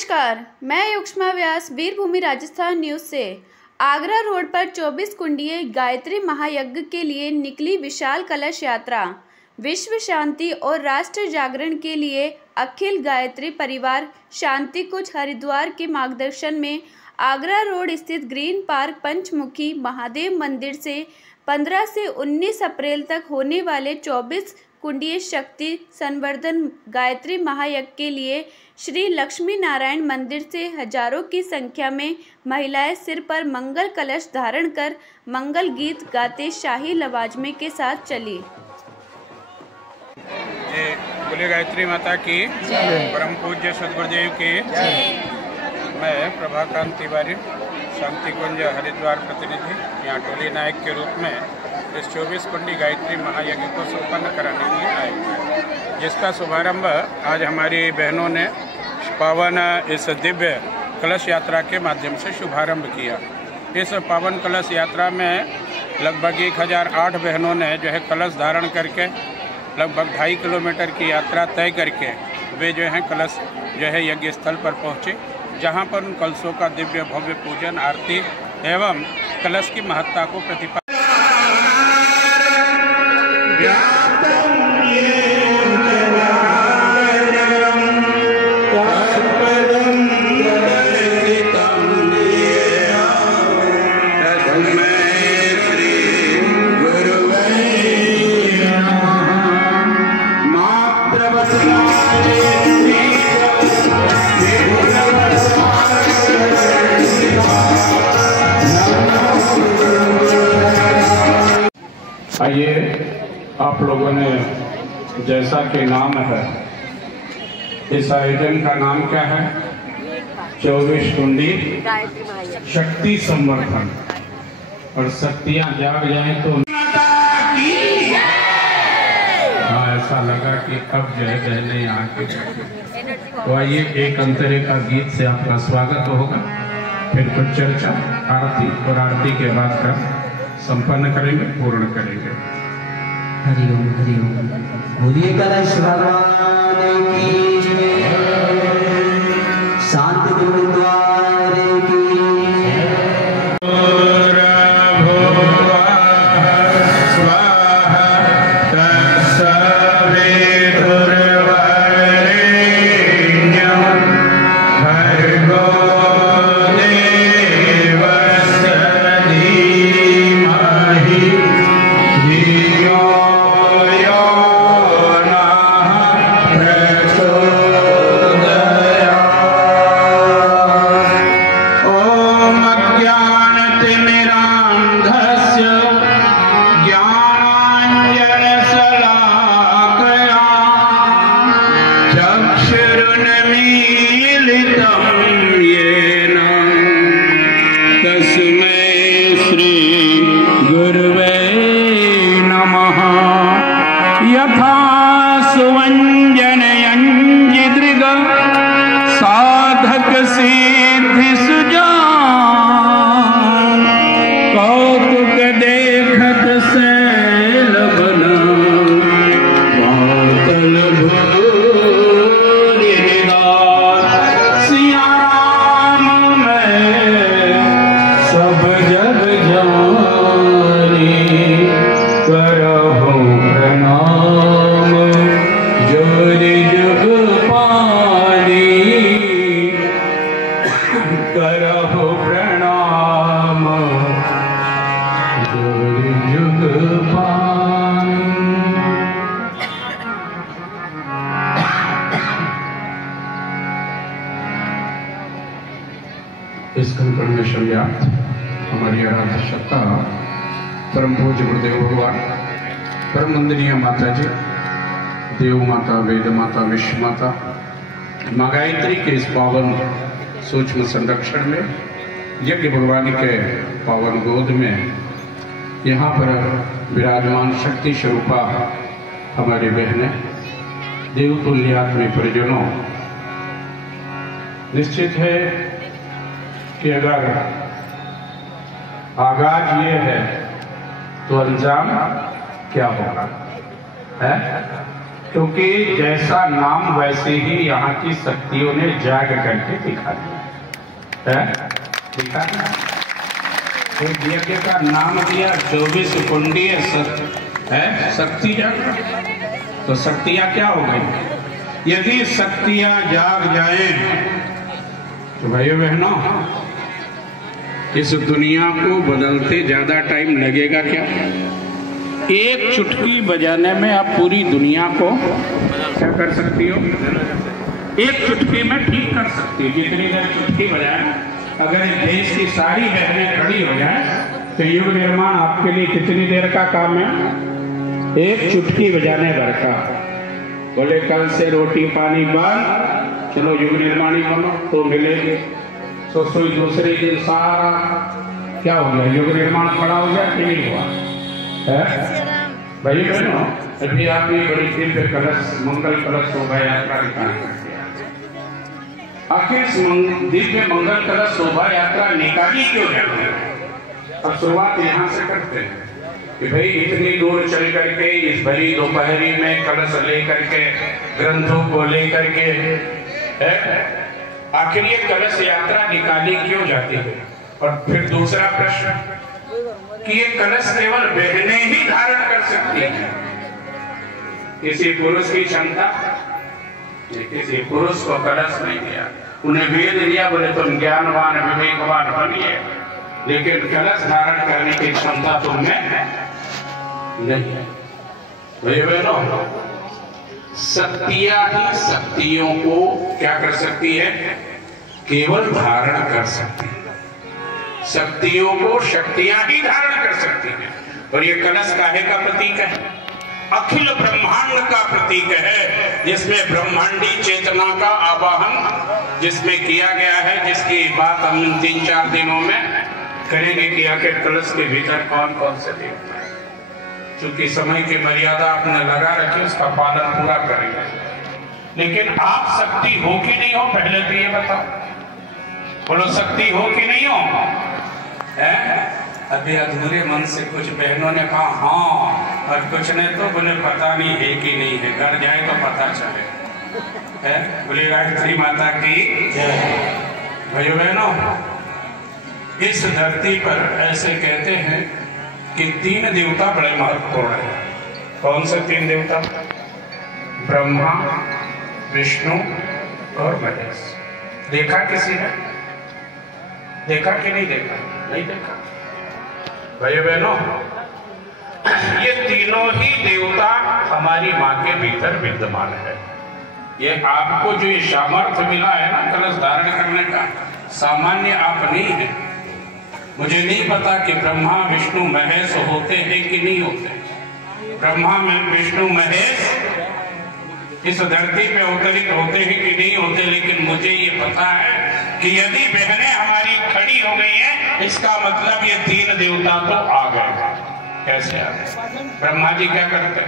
नमस्कार, मैं युष्मा व्यास वीरभूमि राजस्थान न्यूज से। आगरा रोड पर 24 कुंडीय गायत्री महायज्ञ के लिए निकली विशाल कलश यात्रा। विश्व शांति और राष्ट्र जागरण के लिए अखिल गायत्री परिवार शांति कुंज हरिद्वार के मार्गदर्शन में आगरा रोड स्थित ग्रीन पार्क पंचमुखी महादेव मंदिर से 15 से 19 अप्रैल तक होने वाले 24 कुंडीय शक्ति संवर्धन गायत्री महायज्ञ के लिए श्री लक्ष्मी नारायण मंदिर से हजारों की संख्या में महिलाएं सिर पर मंगल कलश धारण कर मंगल गीत गाते शाही लवाजमे के साथ चली। बोले गायत्री माता की, परम पूज्य सदगुरुदेव की। मैं प्रभाकांत तिवारी, शांति कुंज हरिद्वार प्रतिनिधि, यहाँ टोली नायक के रूप में इस 24 कुंडी गायत्री महायज्ञ को संपन्न कराने के लिए आए, जिसका शुभारंभ आज हमारी बहनों ने पावन इस दिव्य कलश यात्रा के माध्यम से शुभारंभ किया। इस पावन कलश यात्रा में लगभग 1008 बहनों ने जो है कलश धारण करके लगभग 2.5 किलोमीटर की यात्रा तय करके वे जो है कलश जो है यज्ञ स्थल पर पहुँचे, जहाँ पर उन कलशों का दिव्य भव्य पूजन, आरती एवं कलश की महत्ता को प्रतिपादित। आइए, आप लोगों ने जैसा कि नाम है, इस आयोजन का नाम क्या है? 24 कुंडी शक्ति संवर्धन। और शक्तियां जाग जाएं तो हाँ, ऐसा लगा कि अब जो है बहने आके। तो आइए, एक अंतरे का गीत से आपका स्वागत होगा, फिर कुछ चर्चा, आरती और आरती के बाद का संपन्न करेंगे, पूर्ण करेंगे। हरिओम हरिओम। बोलिए कलश भगवान की, शांति गुरुद्वार की। यथा सुवंजन अंजिदृग साधक सिद्धि सुजान, कौतुक देखत सैल बना पातल भूरि निदान। सिया राम में सब जग जानी, करहु प्रणाम जोरि जुग पानी, करहु प्रणाम जोरि जुग पानी। इस कंकड़ में शव्यार्थ हमारी आराध्य सत्ता परम पूज्य गुरुदेव भगवान, परम वंदनीय माता जी, देव माता, वेद माता, विश्व माता माँ गायत्री के इस पावन सूक्ष्म संरक्षण में, यज्ञ भगवान के पावन गोद में यहाँ पर विराजमान शक्ति स्वरूपा हमारी बहनें, देवतुल्यात्मी परिजनों, निश्चित है कि अगर आगाज ये है तो अंजाम क्या होगा, है? क्योंकि जैसा नाम वैसे ही यहाँ की शक्तियों ने जाग करके दिखा दिया है, दिखा दिया। एक यज्ञ का नाम दिया 24 कुंडीय है शक्ति जाग। तो शक्तियाँ क्या हो गई? यदि शक्तियाँ जाग जाए तो भाइयों बहनों, इस दुनिया को बदलते ज्यादा टाइम लगेगा क्या? एक चुटकी बजाने में आप पूरी दुनिया को क्या कर सकती हो? एक चुटकी में ठीक कर सकती हो। जितनी देर चुटकी बजाए, अगर इस देश की सारी बहनें खड़ी हो जाए तो युग निर्माण आपके लिए कितनी देर का काम है? एक चुटकी बजाने भर का। बोले कल से रोटी पानी बंद, चलो युग निर्माणी बनो तो मिलेंगे। तो दूसरे दिन सारा क्या हो गया? युग निर्माण खड़ा हो गया कि नहीं हुआ है? भाई बहनों, अभी आपने बड़ी दिव्य कलश, मंगल कलश शोभा यात्रा निकाली। आखिर दिव्य मंगल कलश शोभा यात्रा निकाली क्यों जाती है? अब शुरुआत यहाँ से करते हैं कि भाई इतनी दूर चल करके इस भरी दोपहरी में कलश लेकर के, ग्रंथों को लेकर के, आखिर ये कलश यात्रा निकाली क्यों जाती है? और फिर दूसरा प्रश्न कि ये कलश केवल बहनें ही धारण कर सकती है, किसी पुरुष की क्षमता, किसी पुरुष को कलश नहीं दिया। उन्हें वेद दिया, बोले तुम ज्ञानवान विवेकवान बनिए, लेकिन कलश धारण करने की क्षमता तुम्हें नहीं है। भाई बहनों, शक्तियां ही शक्तियों को क्या कर सकती है? केवल धारण कर सकती है। शक्तियों को शक्तियां ही धारण कर सकती हैं। और ये कलश काहे का प्रतीक है? अखिल ब्रह्मांड का प्रतीक है, जिसमें ब्रह्मांडी चेतना का आवाहन जिसमें किया गया है, जिसकी बात हम 3-4 दिनों में करेंगे कि आखिर कलश के भीतर कौन कौन से देवता है। चूंकि समय की मर्यादा आपने लगा रखी, उसका पालन पूरा करेंगे। लेकिन आप शक्ति हो कि नहीं हो, पहले तो ये बताओ। बोलो, शक्ति हो कि नहीं हो? अभी अधूरे मन से कुछ बहनों ने कहा हाँ, और कुछ ने तो बोले पता नहीं है कि नहीं है, घर जाए तो पता चले। बोले गायत्री माता की जय। भाइयों बहनों, इस धरती पर ऐसे कहते हैं कि 3 देवता बड़े महत्वपूर्ण हैं। कौन से 3 देवता? ब्रह्मा, विष्णु और महेश। देखा किसी ने? देखा कि नहीं देखा? नहीं देखा। भाइयों बहनों, ये तीनों ही देवता हमारी माँ के भीतर विद्यमान है। ये आपको जो ये सामर्थ्य मिला है ना कलश धारण करने का, सामान्य आप नहीं है। मुझे नहीं पता कि ब्रह्मा विष्णु महेश होते हैं कि नहीं होते। ब्रह्मा में विष्णु महेश इस धरती पे अवतरित होते हैं कि नहीं होते, लेकिन मुझे ये पता है कि यदि बहनें हमारी खड़ी हो गई हैं, इसका मतलब ये 3 देवता तो आ गए। कैसे आ गए? ब्रह्मा जी क्या करते?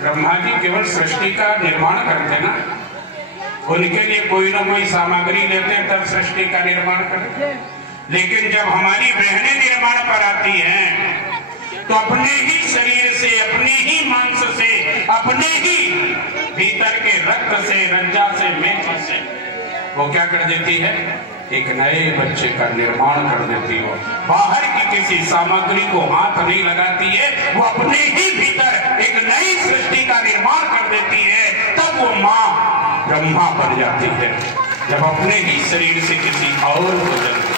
ब्रह्मा जी केवल सृष्टि का निर्माण करते ना, उनके लिए कोई ना कोई सामग्री लेते तब सृष्टि का निर्माण करते। लेकिन जब हमारी बहनें निर्माण पर आती हैं तो अपने ही शरीर से, अपने ही मांस से, अपने ही भीतर के रक्त से, रज्जा से, मेथ से वो क्या कर देती है? एक नए बच्चे का निर्माण कर देती हो। बाहर की किसी सामग्री को हाथ नहीं लगाती है, वो अपने ही भीतर एक नई सृष्टि का निर्माण कर देती है। तब वो माँ ब्रह्मा बन जाती है, जब अपने ही शरीर से किसी और को जन्म।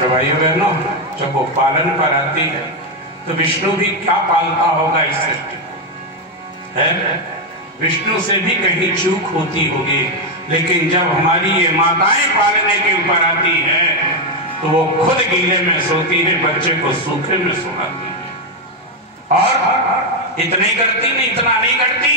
तो भाइयों बहनों, जब वो पालन पर आती है तो विष्णु भी क्या पालता होगा इस सृष्टि को? है विष्णु से भी कहीं चूक होती होगी, लेकिन जब हमारी ये माताएं पालने के ऊपर आती है तो वो खुद गीले में सोती है, बच्चे को सूखे में सुलाती है। और इतना ही करती नहीं, इतना नहीं करती,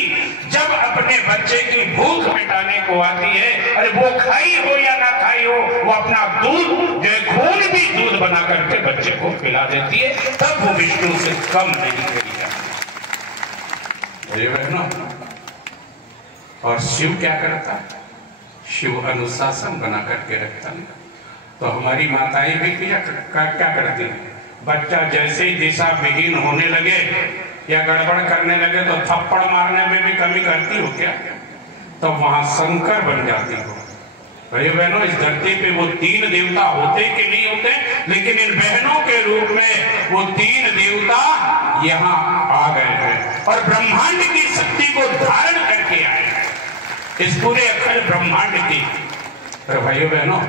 जब अपने बच्चे की भूख मिटाने को आती है, अरे वो खाई हो या ना खाई हो, वो अपना दूध जो खून भी दूध बना करके बच्चे को पिला देती है, तब वो विष्णु से कम नहीं करी जाती। बहनों, और शिव क्या करता है? शिव अनुशासन बना करके रखता है। तो हमारी माताएं भी क्या करती है? बच्चा जैसे ही दिशा विहीन होने लगे या गड़बड़ करने लगे तो थप्पड़ मारने में भी कमी करती हो क्या? तो वहां शंकर बन जाती हो। भाइयों बहनों, इस धरती पे वो 3 देवता होते कि नहीं होते, लेकिन इन बहनों के रूप में वो 3 देवता यहाँ आ गए हैं और ब्रह्मांड की शक्ति को धारण करके आए हैं, इस पूरे अखंड ब्रह्मांड की। और भाइयों बहनों,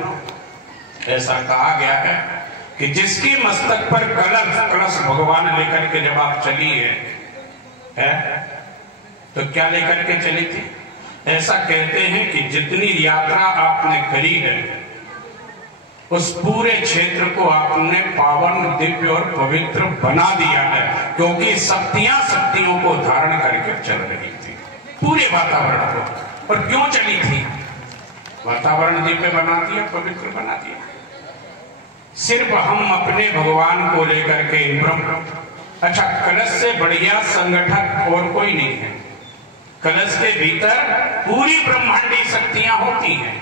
ऐसा कहा गया है कि जिसके मस्तक पर कलश भगवान लेकर के जब आप चली है तो क्या लेकर के चली थी? ऐसा कहते हैं कि जितनी यात्रा आपने करी है उस पूरे क्षेत्र को आपने पावन, दिव्य और पवित्र बना दिया है, क्योंकि शक्तियों को धारण करके चल रही थी पूरे वातावरण को। और क्यों चली थी? वातावरण दिव्य बना दिया, पवित्र बना दिया। सिर्फ हम अपने भगवान को लेकर के ब्रह्म, अच्छा, कलश से बढ़िया संगठक और कोई नहीं है। कलश के भीतर पूरी ब्रह्मांडी शक्तियां होती हैं,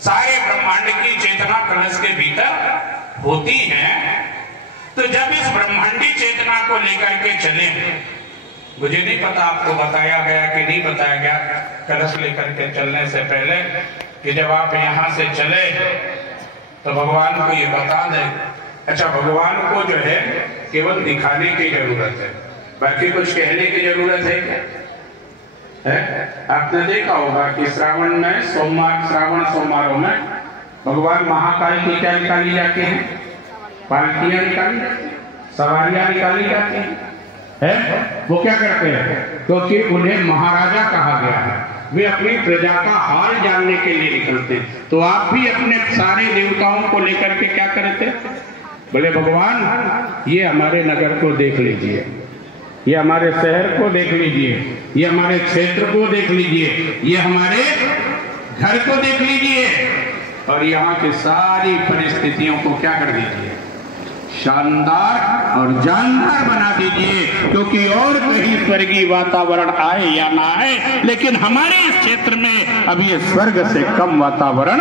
सारे ब्रह्मांड की चेतना कलश के भीतर होती है। तो जब इस ब्रह्मांडी चेतना को लेकर के चले, मुझे नहीं पता आपको बताया गया कि नहीं बताया गया कलश लेकर के चलने से पहले, कि जब आप यहां से चले तो भगवान को ये बता दें। अच्छा, भगवान को जो है केवल दिखाने की जरूरत है, बाकी कुछ कहने की जरूरत है क्या? है? आपने देखा होगा कि श्रावण में श्रावण सोमवारों में भगवान महाकाल की क्या निकाली जाती है? पालकियां निकाली जाती है, सवारियां निकाली जाती है? वो क्या करते हैं? क्योंकि उन्हें महाराजा कहा गया है, वे अपनी प्रजा का हाल जानने के लिए निकलते हैं। तो आप भी अपने सारे देवताओं को लेकर के क्या करते? बोले भगवान, ये हमारे नगर को देख लीजिए, ये हमारे शहर को देख लीजिए, ये हमारे क्षेत्र को देख लीजिए, ये हमारे घर को देख लीजिए, और यहाँ की सारी परिस्थितियों को क्या कर दीजिए? शानदार और जानदार बना दीजिए। क्योंकि और कहीं स्वर्गीय वातावरण आए या ना आए, लेकिन हमारे इस क्षेत्र में अब ये स्वर्ग से कम वातावरण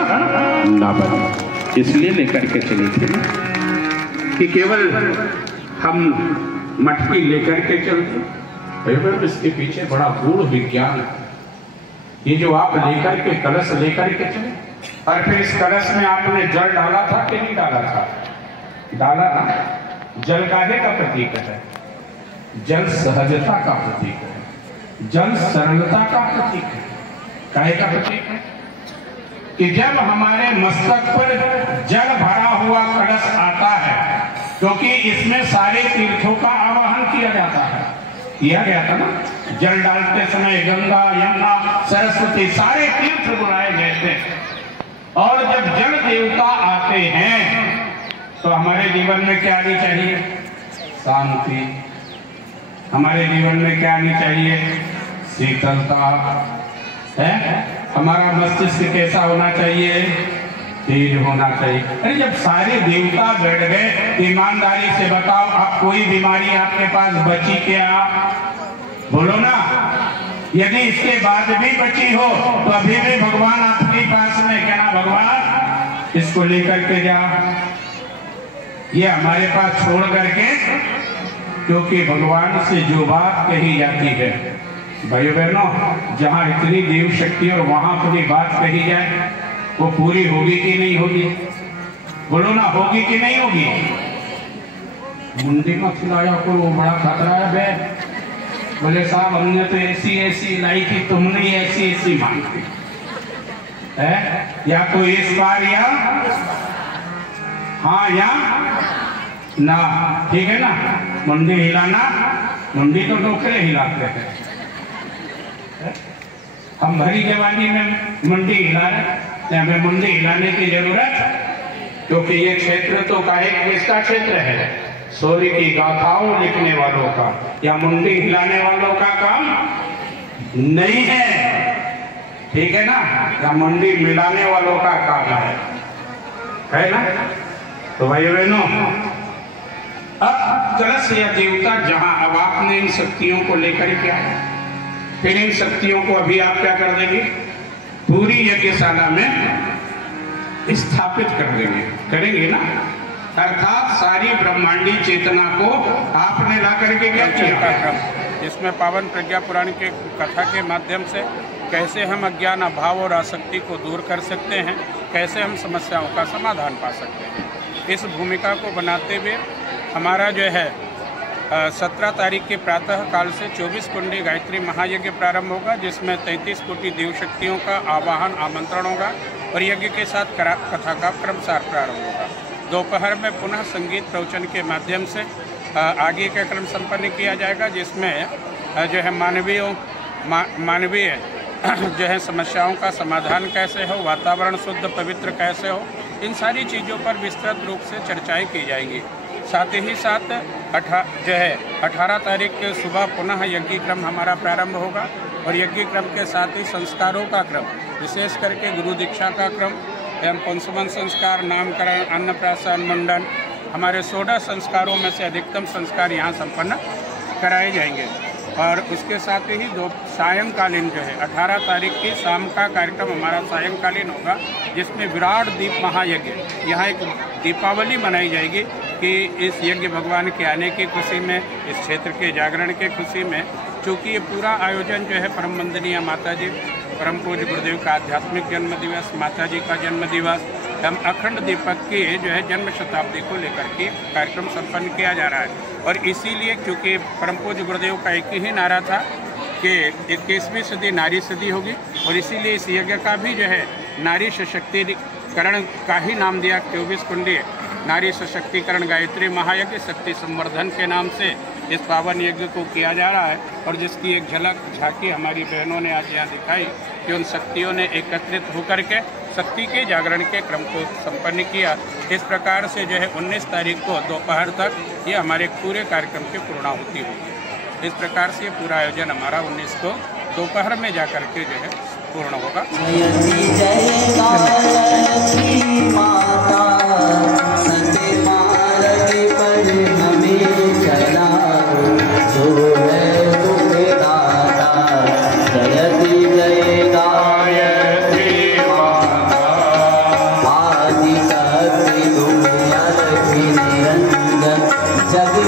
ना बने, इसलिए लेकर के चली थी कि केवल हम मटकी लेकर के चलते, इसके पीछे बड़ा गूढ़ विज्ञान है। ये जो आप लेकर के कलश लेकर के चले, और फिर इस कलश में आपने जल डाला था कि नहीं डाला था? डाला ना। जल काहे का प्रतीक है? जल सहजता का प्रतीक है, जल सरलता का प्रतीक है। काहे का प्रतीक है? कि जब हमारे मस्तक पर जल भरा हुआ कलश आता है, क्योंकि इसमें सारे तीर्थों का आवाहन किया जाता है, किया गया था ना। जल डालते समय गंगा, यमुना, सरस्वती सारे तीर्थ बुलाए गए थे। और जब जल देवता आते हैं तो हमारे जीवन में क्या आनी चाहिए? शांति। हमारे जीवन में क्या आनी चाहिए? शीतलता। है? हमारा मस्तिष्क कैसा होना चाहिए? तेज होना चाहिए। अरे जब सारे देवता बैठ गए, ईमानदारी से बताओ, आप कोई बीमारी आपके पास बची क्या? बोलो ना। यदि इसके बाद भी बची हो तो अभी भी भगवान आपके पास में, क्या ना भगवान इसको लेकर के जा, ये हमारे पास छोड़ करके, क्योंकि भगवान से जो बात कही जाती है, भाइयों बहनों, जहां इतनी देव शक्ति और वहां कोई बात कही जाए, वो पूरी होगी कि नहीं होगी? बोलो ना, होगी कि नहीं होगी? मुंडी मत खिलाया को, वो बड़ा खतरा है बे। बोले साहब, हमने तो ऐसी लाई थी, तुमने ऐसी मांगी है, या कोई इस बार या हाँ या ना, ठीक है ना। मुंडी हिलाना, मुंडी तो डोकरे हिलाते हैं, हम भरी जवानी में मुंडी हिला रहे, हमें मुंडी हिलाने की जरूरत, क्योंकि ये क्षेत्र तो किसका क्षेत्र है? सूर्य की गाथाओं लिखने वालों का या मुंडी हिलाने वालों का काम नहीं है, ठीक है ना। या मुंडी मिलाने वालों का काम है ना। तो भाई बहनों, अब कलश या देवता जहां, अब आपने इन शक्तियों को लेकर के आए, फिर इन शक्तियों को अभी आप क्या कर देंगे? पूरी यज्ञशाला में स्थापित कर देंगे, करेंगे ना। अर्थात सारी ब्रह्मांडी चेतना को आपने ला करके क्या किया क्रम, जिसमें पावन प्रज्ञा पुराण के कथा के माध्यम से कैसे हम अज्ञान, अभाव और आसक्ति को दूर कर सकते हैं, कैसे हम समस्याओं का समाधान पा सकते हैं। इस भूमिका को बनाते हुए हमारा जो है 17 तारीख के प्रातः काल से 24 कुंडी गायत्री महायज्ञ प्रारंभ होगा, जिसमें 33 कोटि देव शक्तियों का आवाहन, आमंत्रण होगा और यज्ञ के साथ कथा का क्रमसार प्रारंभ होगा। दोपहर में पुनः संगीत प्रवचन के माध्यम से आगे का क्रम संपन्न किया जाएगा, जिसमें जो है मानवीय जो है समस्याओं का समाधान कैसे हो, वातावरण शुद्ध पवित्र कैसे हो, इन सारी चीज़ों पर विस्तृत रूप से चर्चाएं की जाएंगी। साथ ही साथ 18 तारीख के सुबह पुनः यज्ञ क्रम हमारा प्रारंभ होगा और यज्ञ क्रम के साथ ही संस्कारों का क्रम, विशेष करके गुरु दीक्षा का क्रम एवं पंचमन संस्कार, नामकरण, अन्नप्राशन, मुंडन, हमारे 16 संस्कारों में से अधिकतम संस्कार यहाँ संपन्न कराए जाएंगे। और उसके साथ ही सायंकालीन जो है 18 तारीख की शाम का कार्यक्रम हमारा सायंकालीन होगा, जिसमें विराट दीप महायज्ञ, यहाँ एक दीपावली मनाई जाएगी कि इस यज्ञ भगवान के आने की खुशी में, इस क्षेत्र के जागरण के खुशी में, चूँकि ये पूरा आयोजन जो है परम वंदनीय माता जी, परम पूज्य गुरुदेव का आध्यात्मिक जन्म दिवस, माता जी का जन्म दिवस एवं अखंड दीपक की जो है जन्म शताब्दी को लेकर के कार्यक्रम संपन्न किया जा रहा है। और इसीलिए क्योंकि परम पूज्य गुरुदेव का एक ही नारा था कि 21वीं सदी नारी सदी होगी, और इसीलिए इस यज्ञ का भी जो है नारी सशक्तिकरण का ही नाम दिया। 24 कुंडी नारी सशक्तिकरण गायत्री महायज्ञ शक्ति संवर्धन के नाम से इस पावन यज्ञ को किया जा रहा है, और जिसकी एक झलक झांकी हमारी बहनों ने आज यहाँ दिखाई कि उन शक्तियों ने एकत्रित होकर के शक्ति के जागरण के क्रम को संपन्न किया। इस प्रकार से जो है 19 तारीख को दोपहर तक ये हमारे पूरे कार्यक्रम की पूर्णाहुति होगी। इस प्रकार से पूरा आयोजन हमारा 19 को दोपहर में जाकर के जो है पूर्ण होगा।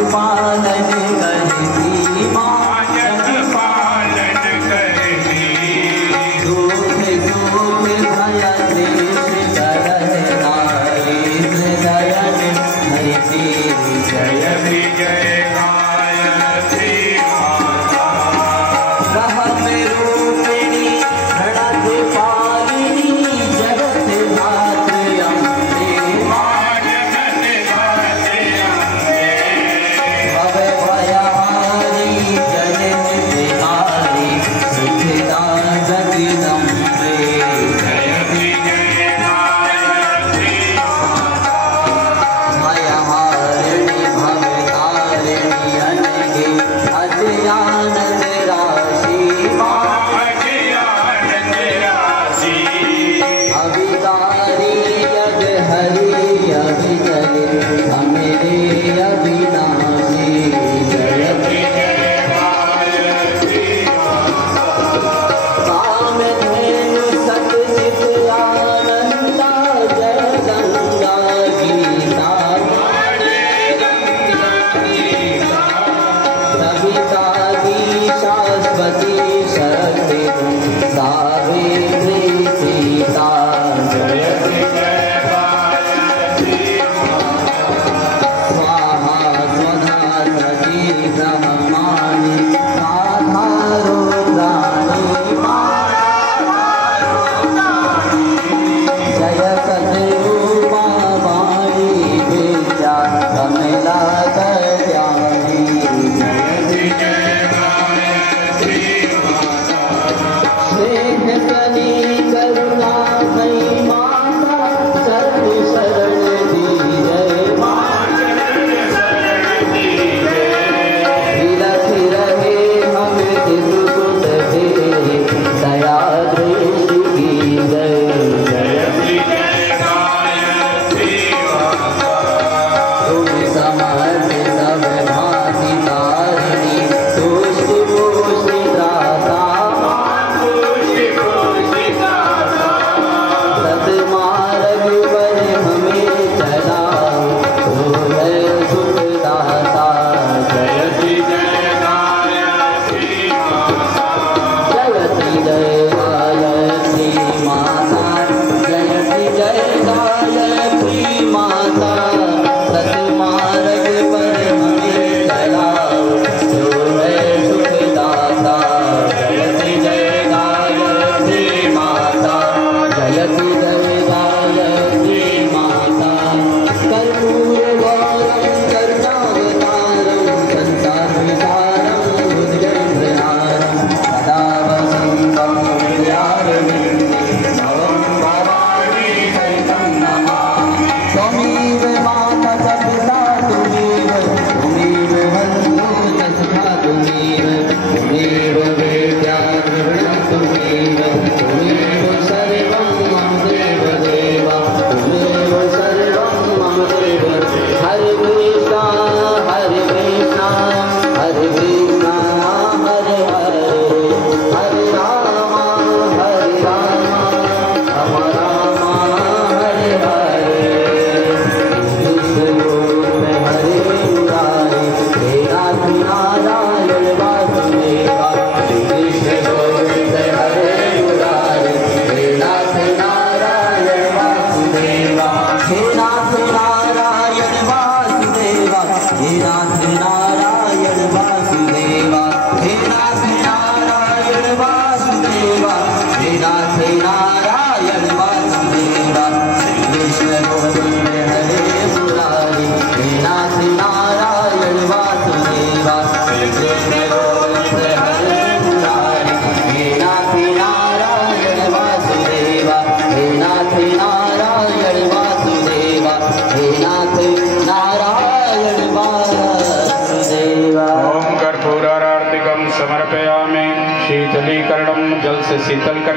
पालन करती,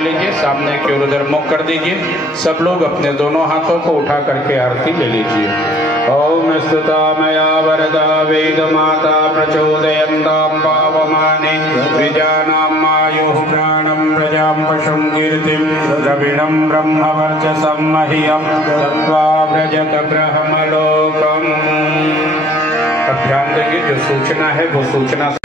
लीजिए, सामने की ओर उधर मुख कर दीजिए। सब लोग अपने दोनों हाथों को उठा करके आरती ले लीजिए। ओम स्तुता मया वरदा वेद माता प्रचोदयन्तां पावमाने विजानां मायुः प्राणं प्रजां पशुं कीर्तिं द्रविणं ब्रह्मवर्चसं मह्यं दत्त्वा व्रजत ब्रह्मलोकम्। अब ध्यान देंगे, जो सूचना है वो सूचना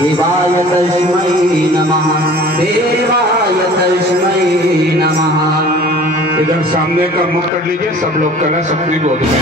देवाय तस्मै नमः, देवाय तस्मै नमः। इधर सामने का मुख कर लीजिए, सब लोग कलश अपनी गोद में।